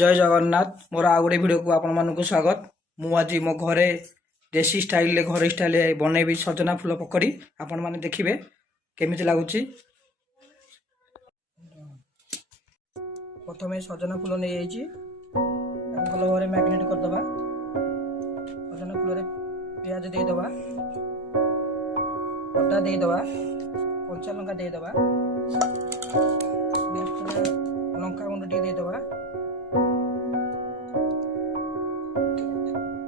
जय जगन्नाथ मोर आ गोटे भिडियो को आपण मानक स्वागत। मु आज मो घरे देसी स्टाइल घर स्टाइल बनैबी सजना फूल पकड़ी आपण माने देखिबे केमिति लागुची। प्रथमे सजना फूल नहीं आइची भल भाव मैग्नेट कर दबा। सजना फूल रे प्याज दे दबा, अदा दे दबा, कच्चा लंका दे दबा, लंका गुंड दे दबा,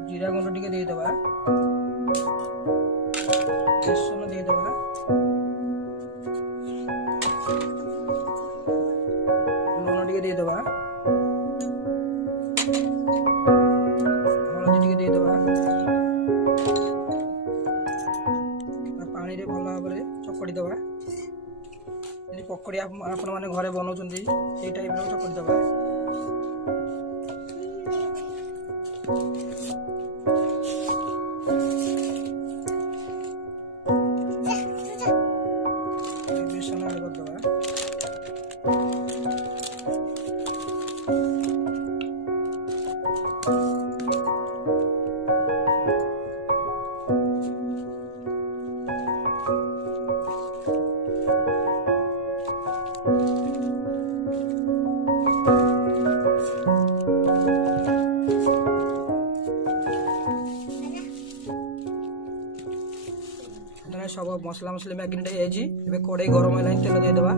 जीरा गुंड टे दे दबा, बेसन दे दबा, लूण टे दे दबा, हलदी टे दे दबा, पानी रे भल भाव चकड़ी दबा। पकड़ी आपण माने घरे बनाउछन्ती सेई टाइप रो चकड़ी दबा। बेसन ऐड कर दबा। सब मसला मसली मैग्नेट है कड़े गरम है तेल दे दबा।